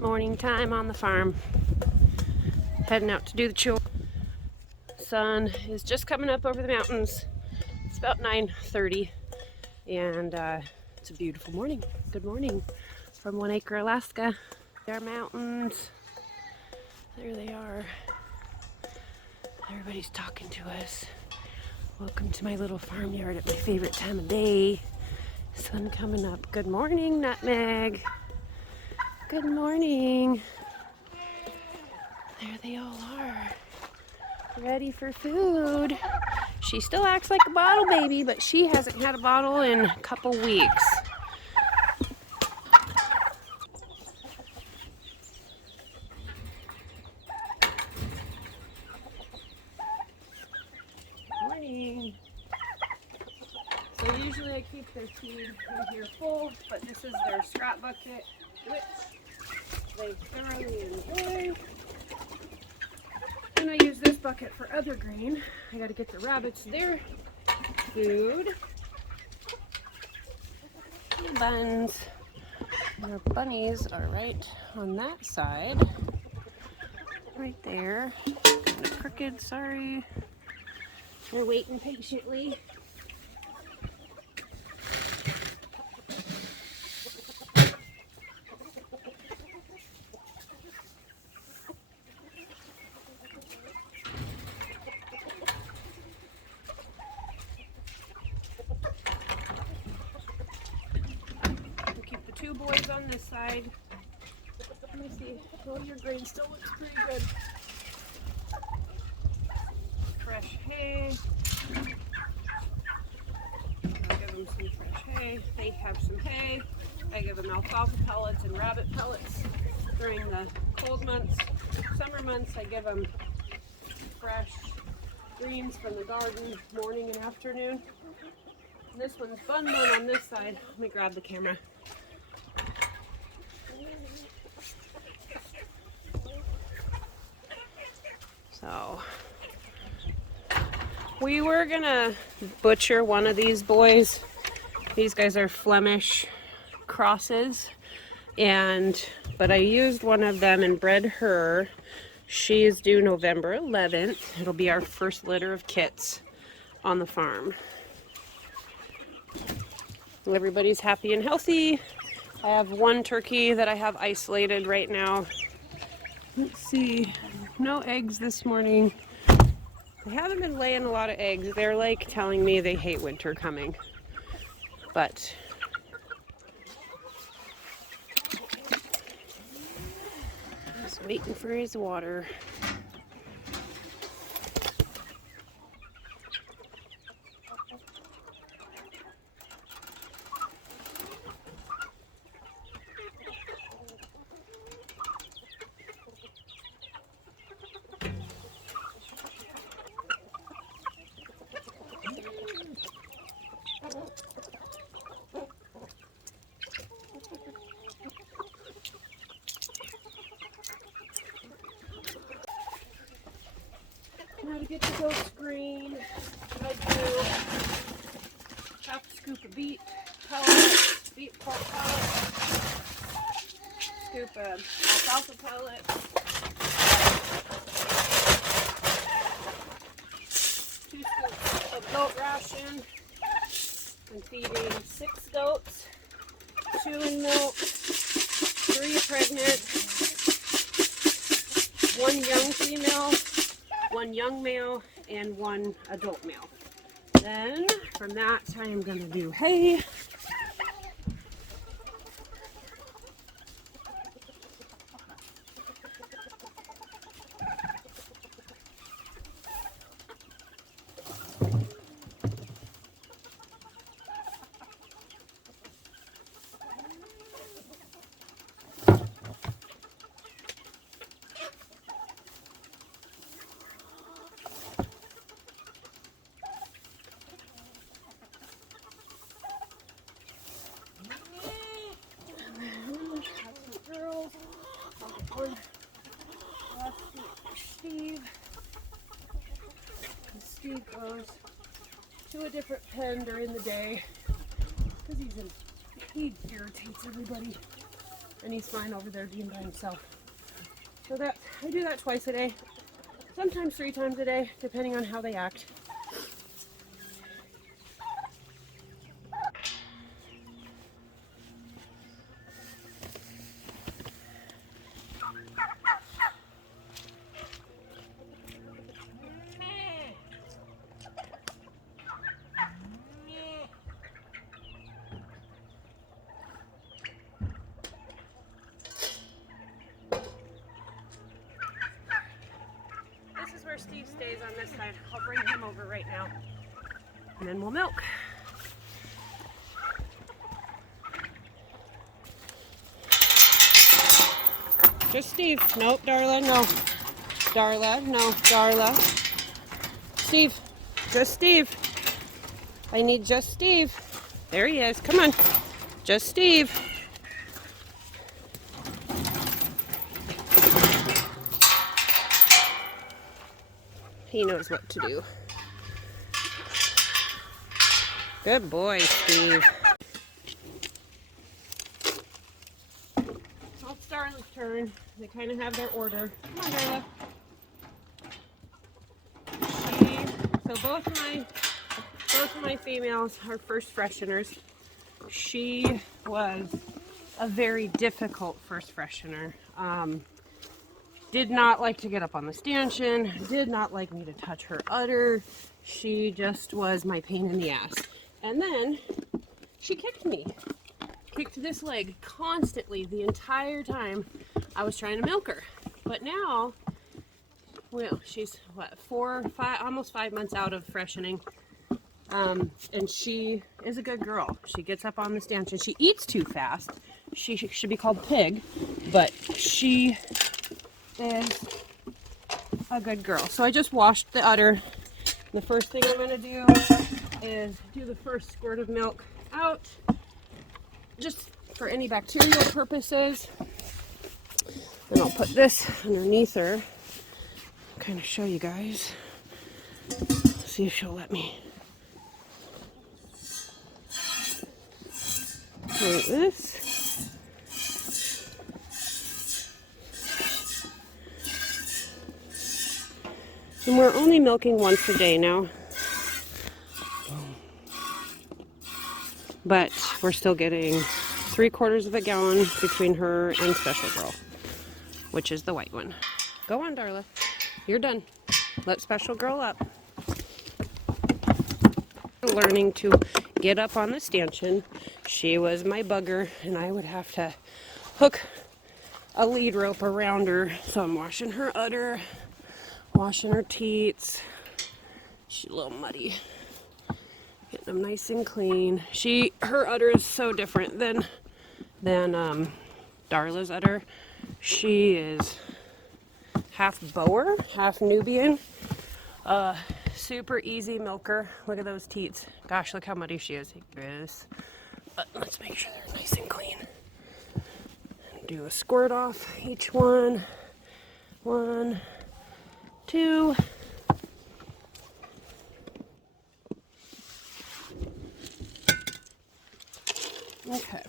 Morning time on the farm. Heading out to do the chores. Sun is just coming up over the mountains. It's about 9:30 and it's a beautiful morning. Good morning from 1 Acre, Alaska. Our mountains. There they are. Everybody's talking to us. Welcome to my little farmyard at my favorite time of day. Sun coming up. Good morning, Nutmeg. Good morning. There they all are. Ready for food. She still acts like a bottle baby, but she hasn't had a bottle in a couple weeks. Morning. So usually I keep their feed in here full, but this is their scrap bucket, which they thoroughly enjoy. And I use this bucket for other grain. I gotta get the rabbits their food. And buns. Their bunnies are right on that side. Right there. Kind of crooked, sorry. They're waiting patiently. Two boys on this side. Let me see. Oh, your grain still looks pretty good. Fresh hay. I'll give them some fresh hay. They have some hay. I give them alfalfa pellets and rabbit pellets during the cold months. Summer months, I give them fresh greens from the garden morning and afternoon. And this one's bun on this side. Let me grab the camera. So we were gonna butcher one of these boys. These guys are Flemish crosses, but I used one of them and bred her. She is due November 11th. It'll be our first litter of kits on the farm. Everybody's happy and healthy. I have one turkey that I have isolated right now. Let's see. No eggs this morning. They haven't been laying a lot of eggs. They're like telling me they hate winter coming. But just waiting for his water. Now to get the goat's green, I do half a scoop of beet pellets, beet pulp pellets, scoop of alfalfa pellets, 2 scoops of goat ration. I'm feeding 6 goats, 2 in milk, 3 pregnant, 1 young female, 1 young male, and 1 adult male. Then from that I am going to do hay. Steve goes to a different pen during the day because he irritates everybody. and he's fine over there being by himself. So that I do that twice a day, sometimes 3 times a day, depending on how they act. Where Steve stays on this side. I'll bring him over right now, and then we'll milk. Just Steve. Nope, Darla, no. Darla, no. Darla. Steve. Just Steve. I need just Steve. There he is. Come on. Just Steve. He knows what to do. Good boy, Steve. Well, it's Darla's turn. They kind of have their order. Come on, Darla. So both of my females are first fresheners. She was a very difficult first freshener. Did not like to get up on the stanchion, did not like me to touch her udder. She just was my pain in the ass. And then she kicked me. Kicked this leg constantly the entire time I was trying to milk her. But now, well, she's what, 4, 5, almost 5 months out of freshening. And she is a good girl. She gets up on the stanchion. She eats too fast. She should be called Pig, but she is a good girl. So I just washed the udder. The first thing I'm going to do is do the first squirt of milk out, just for any bacterial purposes. Then I'll put this underneath her, kind of show you guys. See if she'll let me. Like this. And we're only milking once a day now. But we're still getting 3/4 of a gallon between her and Special Girl, which is the white one. Go on, Darla. You're done. Let Special Girl up. Learning to get up on the stanchion. She was my bugger, and I would have to hook a lead rope around her. So I'm washing her udder, washing her teats. She's a little muddy. Getting them nice and clean. Her udder is so different than Darla's udder. She is half Boer, half Nubian. Super easy milker. Look at those teats. Gosh, look how muddy she is. Gross. But let's make sure they're nice and clean. Do a squirt off each one. 1, 2. Okay.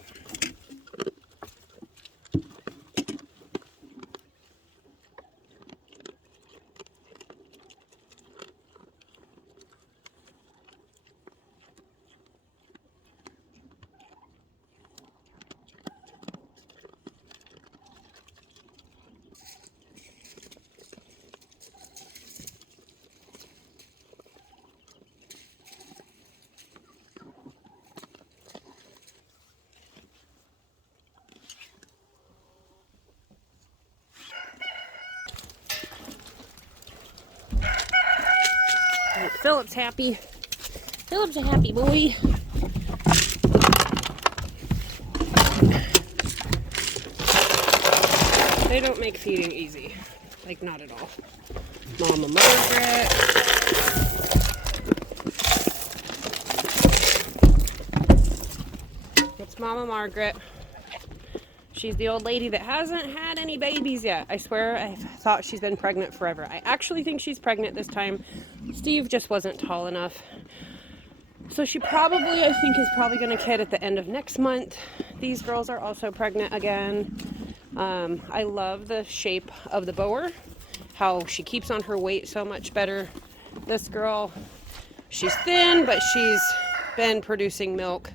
Philip's happy. Philip's a happy boy. They don't make feeding easy. Like, not at all. Mama Margaret. It's Mama Margaret. She's the old lady that hasn't had any babies yet. I swear, I thought she's been pregnant forever. I actually think she's pregnant this time. Steve just wasn't tall enough So she probably, I think, is probably going to kid at the end of next month. These girls are also pregnant again. I love the shape of the bower, how she keeps on her weight so much better. This girl, she's thin, but she's been producing milk.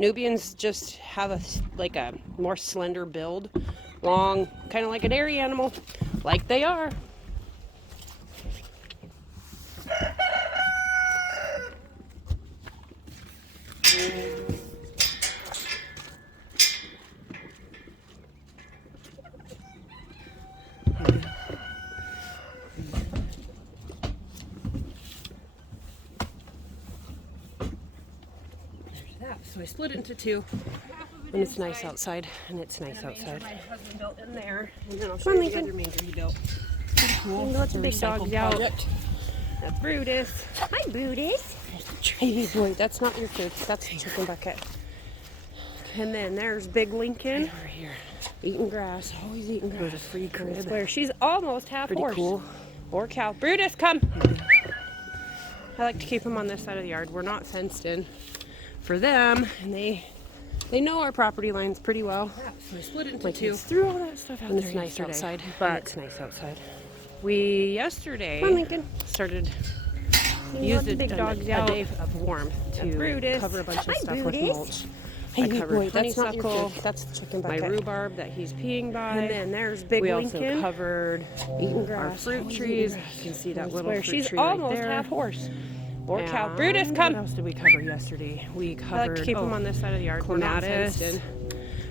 Nubians just have a more slender build, long, kind of like a dairy animal, like they are. So I split it into two, and it's nice outside, and it's nice outside. My husband built in there, and then I'll show you the other manger he built. Pretty cool. And let the big dogs out. That's Brutus. Hi, Brutus. Hey, boy, that's not your food. That's the chicken bucket. And then there's Big Lincoln. Right over here. Eating grass. Always eating grass. There's a free crib. Where she's almost half pretty horse. Cool. Or cow. Brutus, come. I like to keep them on this side of the yard. We're not fenced in for them, and they know our property lines pretty well. Yeah, so I split it into two. Threw all that stuff out. And it's nice outside. But it's nice outside. We yesterday started using a day of warmth to cover a bunch of stuff with mulch. I covered honeysuckle. That's the chicken bucket. My rhubarb that he's peeing by. And then there's Big Lincoln. We also covered our fruit trees. You can see that little fruit tree right there. She's almost half horse. Or cow. Brutus, come. What else did we cover yesterday? We covered. I like to keep them on this side of the yard. Clematis.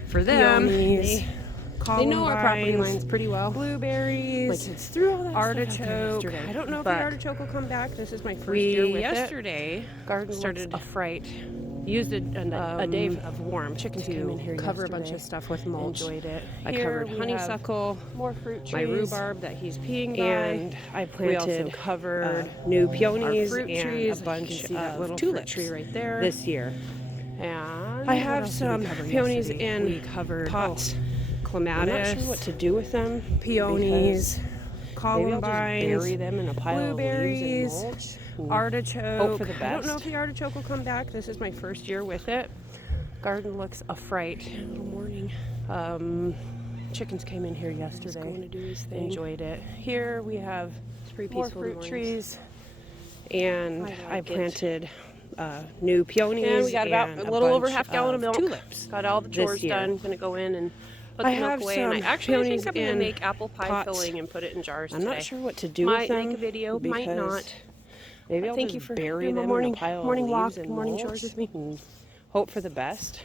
For them, they know our property lines pretty well. Blueberries. My kids threw all that artichoke. I don't know if the artichoke will come back. This is my first year with it. Garden started a fright. Used a day of warmth to cover a bunch of stuff with mulch. Enjoyed it. I covered honeysuckle, more fruit trees, my rhubarb that he's peeing by, and I planted. We also covered new peonies fruit and trees. A bunch of little tulip tree right there this year. And I have some peonies in pots. Clematis. I'm not sure what to do with them. Peonies, columbines, bury them in a pile blueberries. Of leaves and mulch. Artichoke. Hope for the best. I don't know if the artichoke will come back. This is my first year with it. Garden looks a fright. Little morning. Chickens came in here yesterday. Going to do his thing. Enjoyed it. Here we have more fruit trees, and I planted new peonies. And we got about a little over half gallon of milk. Tulips. Got all the chores done. Gonna go in and put the milk away. And I actually think I'm gonna make apple pie filling and put it in jars today. I'm not sure what to do with them. Might make a video. Might not. Maybe I'll just bury them in a pile of leaves and mulch. Morning chores with me. Hope for the best.